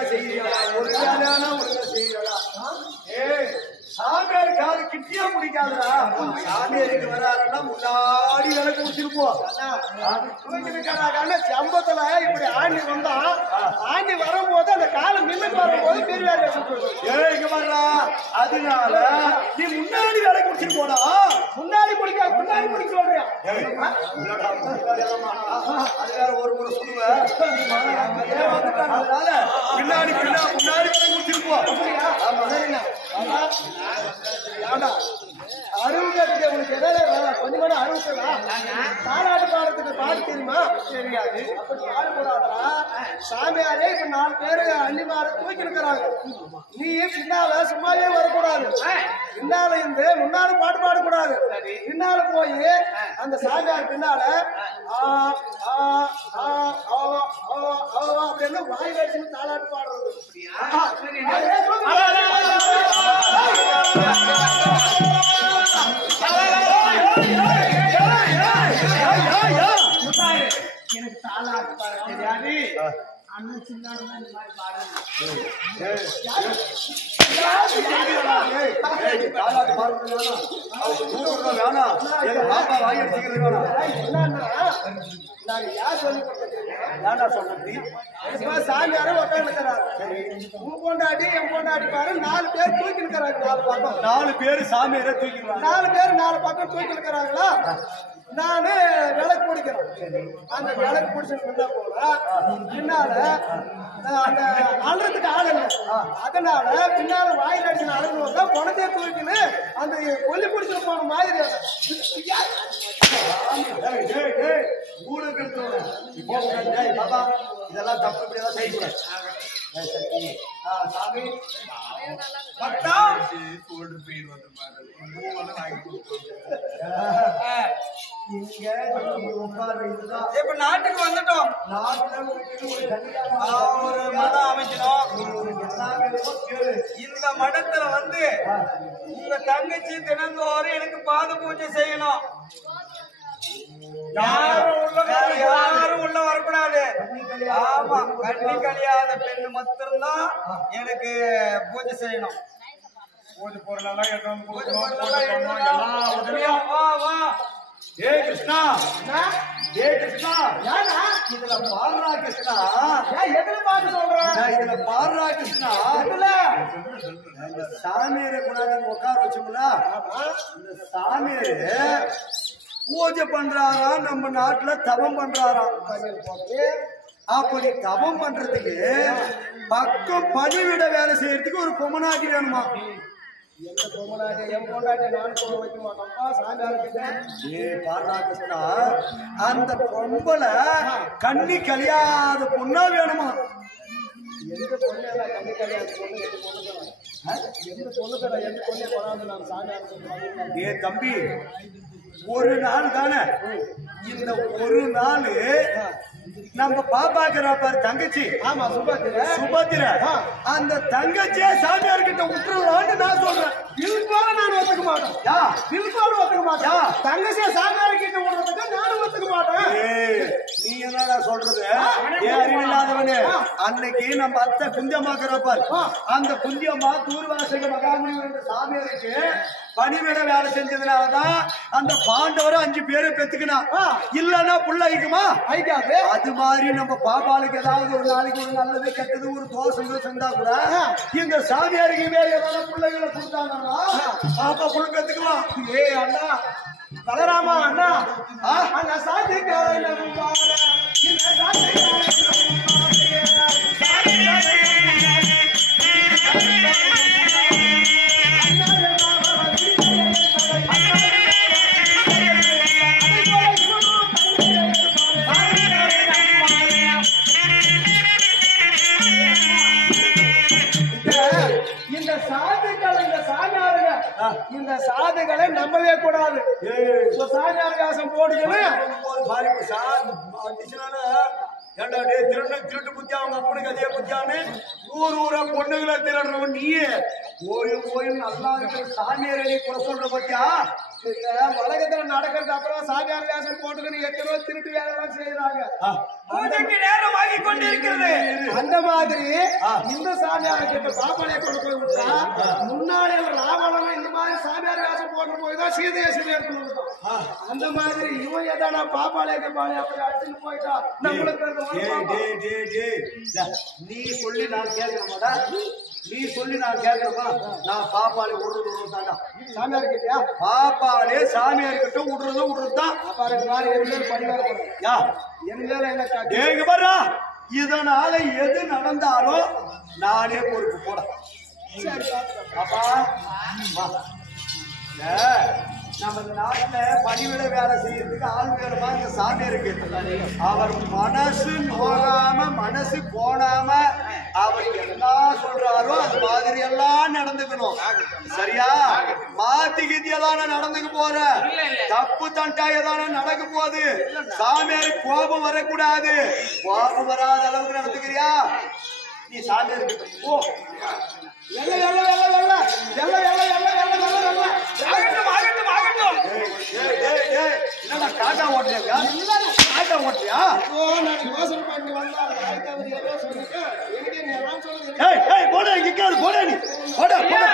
ஒழுங்கா செய்யறா ஒரு வேலையான ஒழுங்கா செய்யறா சாமியார் காது கிட்டியா பிடிக்காதா சாமியாருக்கு வராருன்னா முன்னாடி விளக்கு முடிச்சிருப்போம் சம்பத்துல இப்படி ஆண்டி வந்தா ஆண்டி வரும்போது அந்த காலம் மின்னுக்கு வரும்போது பெரியார் இங்க வர்றா அதனால நீ முன்னாடி விளக்கு முடிச்சிட்டு போனா முன்னாடி பிடிக்க சொல்றியா அது வேற ஒரு முறை சொல்லுவேன் அதனால முன்னாடி முடிச்சிருப்போம் அறுபது உனக்கு எதாவது கொஞ்சம் கூட அறுபதுடா தாலாட்டு பாடத்துக்கு பாட்டு தெரியுமா தெரியாது அப்படி பாடக்கூடாதா சாமியாரே இப்ப 4 பேரு அள்ளிமார தூக்கி இருக்கிறாங்க நீ பின்னால சும்மாவே வரக்கூடாது பின்னால இருந்து முன்னால பாட்டு பாடக்கூடாது பின்னால போய் அந்த சாமியார் பின்னால அப்படின்னு வாய் வச்சு தாலாட்டு பாடுறது எனக்கு தாலாட்டு பாட தெரியாது அண்ணன் சின்ன நாங்க யார் சொல்லி சாமியாரும் உட்காந்துக்கிறாரு உன் பொண்டாட்டி என் பொண்டாட்டி பாரு 4 பேர் தூக்கி இருக்கிறாங்க 4 பக்கம் 4 பேர் சாமியார தூக்கி 4 பேர் 4 பக்கம் தூக்கி இருக்கிறாங்களா நானு விளக்கு பிடிக்கிறேன் அந்த விளக்கு பிடிச்சிட்டு போல பின்னால அந்த அழுறதுக்கு ஆள் இல்லை அதனால பின்னால வாயில் அடிச்சு அழுகுவதா பணத்தை தூக்கின்னு அந்த கொல்லி பிடிச்சிட்டு போன மாதிரி இதெல்லாம் தப்பு இப்படியெல்லாம் செய்யக்கூடாது சாமி இப்ப நாட்டுக்கு வந்துட்டோம் ஒரு மடம் அமைக்கணும் இந்த மடத்துல வந்து உங்க தங்கச்சி தினந்தோறும் எனக்கு பாத பூஜை செய்யணும் யாரும் உள்ள வரக்கூடாது ஆமா கண்ணி கழியாத பெண்ணு மாத்திரம்தான் எனக்கு பூஜை செய்யணும் பூஜை பொருளெல்லாம் ஏய் கிருஷ்ணா இதுல பாடுறா கிருஷ்ணா எதுல பாட்டு சொல்றேன் இதுல பாடுறா கிருஷ்ணா இந்த சாமியாரை கொண்டாந்து உட்கார வச்சோம்னா இந்த சாமியாரு பூஜை பண்றாரா நம்ம நாட்டுல தவம் பண்றாராம் அப்படி தவம் பண்றதுக்கு பக்கம் பணிவிட வேலை செய்யறதுக்கு ஒரு பொம்மநாட்டி வேணுமா எந்த பொம்மநாட்டி என் பொண்டாட்டி நான் போக வைக்க மாட்டோம்ப்பா சாமியார்கிட்ட பாராகிருஷ்ணா அந்த பொம்பளை கண்ணி கழியாத பொண்ணா வேணுமா எந்த பொண்ணு கண்ணி கழியாத பொண்ணு எந்த பொண்ணு எந்த பொண்ணே வராது நான் சாமியார் ஏ தம்பி ஒரு நாள் தானே இந்த ஒரு நாள் நம்ம பாப்பாக்குற தங்கச்சி ஆமா சுபத்திர அந்த தங்கச்சியே சாமியார் கிட்ட விட்டுறலான்னு நான் சொல்றேன் இதுபோல நான் ஒத்துக்க மாட்டேன் இதுபோல ஒத்துக்க மாட்டேன் தங்கச்சியை சாமியார் கிட்ட விடுறதுக்கு நானும் ஒத்துக்க மாட்டேன் நீ என்னடா சொல்றது ஏன் அறிவில்லாதவனே அன்னைக்கு நம்ம அத்தை குந்தியம்மாக்குறப்பார் அந்த குந்தியம்மா தூர்வாசக மகாமுனி சாமியாருக்கு பணிவிட வேலை செஞ்சதுனாலதான் அந்த பாண்டவரை 5 பேரை பெத்துக்கினா இல்லன்னா புள்ள ஐக்குமா ஐக்காது அது மாதிரி நம்ம பாப்பாளுக்கு ஏதாவது ஒரு நாளைக்கு ஒரு நல்லது கெட்டது ஒரு தோசை இருந்தா கூட இந்த சாமியாருக்கு வேற ஏதாவது பிள்ளைகளை கொடுத்தாங்கன்னா பாப்பா புள்ள பெத்துக்குவான் ஏ அண்ணா பலராமா அண்ணா அண்ணா சாத்தி இந்த சாதுகளை நம்பவே கூடாது சாமியார் போடுகிறேன் திருட்டு புத்தியா அவங்க அப்பனுக்கு அதே புத்தியான்னு ஊரா பொண்ணுகளை திருடுறவன் நீயே கோயில் நல்லா இருக்கிற சாமியார் குறை சொல்ற பத்தியா உலகத்துல நடக்கிறது அப்புறம் சாமியார் வேஷம் போட்டுக்கணும் எத்தனோ திருட்டு வேலைலாம் செய்யறாங்க. பூஜைக்கு நேரம் ஆகி கொண்டிருக்கிறது. அந்த மாதிரி இந்த சாமியார கிட்ட பாப்பாளைய கொண்டு போய் விட்டா முன்னாடி ராவணன் இந்த மாதிரி சாமியார் வேஷம் போட்டு போய் தான் சீதையை சிலை எடுத்துன்னு விட்டோம். அந்த மாதிரி இவன் எதானா பாப்பாளைய பாளைய அப்படி அடிச்சுட்டு போயிட்டா நம்மளுக்கு நீ சொல்லி நான் கேட்கிறேன்டா. நீ சொல்லி நான் கேட்கிறப்பா நான் பாப்பாலே விடுறது தாண்டா. சாமியார் கிட்டயா பாப்பாலே சாமியார் கிட்ட விடுறதுதான். பாருங்க மாதிரி என் பண்ணிவாரு யா என் மேல என்ன ஏங்க பாரா இதனால எது நடந்தாலும் நானே பொறுப்பு போட. பாப்பா நம்ம இந்த நாட்டுல பணிவிட வேலை செய்யறதுக்கு ஆள் வேணுமா இந்த சாமியார் இருக்கு. அவர் மனசு நோகாம மனசு போனாம அவர் என்ன சொல்றாரோ அது மாதிரி எல்லாம் நடந்துக்கணும். சரியா? மாத்தி கீத்தி எதான நடந்துக்க போற தப்பு தண்டா எதான நடக்க போகுது. சாமியாருக்கு கோபம் வரக்கூடாது. கோபம் வராத அளவுக்கு நடந்துக்கிறியா? நீ சாமியாருக்கு போ. என்னடா காட்டா ஓட்டுறியா? காட்டா ஓட்டுறியா? யோசனை பண்ணி வந்தா சொல்லிட்டு எனக்கு நீ சொல்லுங்க போட இங்க போட நீ போட போட